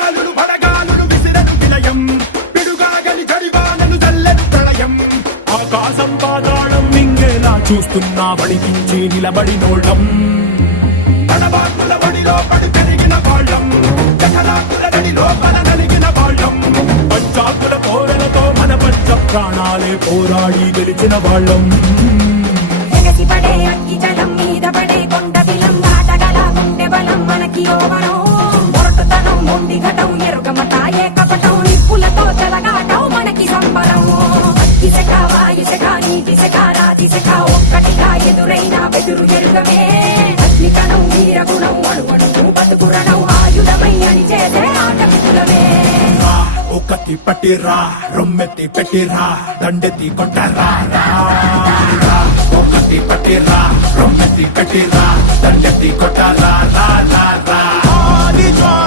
సుడిగాలులు పడగాలులు విసిరను విలయం పిడుగాగలి జడివానలు చల్లెను ప్రళయం ఆకాశం పాతాళం మింగేలా చూస్తున్నా వడికించి నిలబడినోళ్ళం తడబాటుల వడిలో పడి పెరిగిన వాళ్ళం జఠరాకుల నడిలో మన నలిగిన వాళ్ళం పంచాకుల కోరలతో మన పంచ ప్రాణాలే పోరాడి గెలిచిన వాళ్ళం పడే అగ్గి జలం మీద పడే కొండ బిలం దాటగల గుండె బలం మనకి ఓవరం మొరటుతనం మొండి ఘటం ఎరుగమట ఏకపటం నిప్పులతో చెలగాటం మనకి సంబరం అగ్గి శక వాయు శక నీటి శక రాతి శక ఒక్కటిగా ఎదురైన బెదురు ఎరుగమే అగ్ని కణం వీర గుణం అణువణువు బతుకురణం ఆయుధమై అని చేసే ఆటవికులమే ఒకటి పట్టిరా రొమ్మెత్తి పెట్టిరా దండెత్తి కొట్టరా ఒకటి పట్టిరా రొమ్మెత్తి పెట్టిరా దండెత్తి కొట్టరా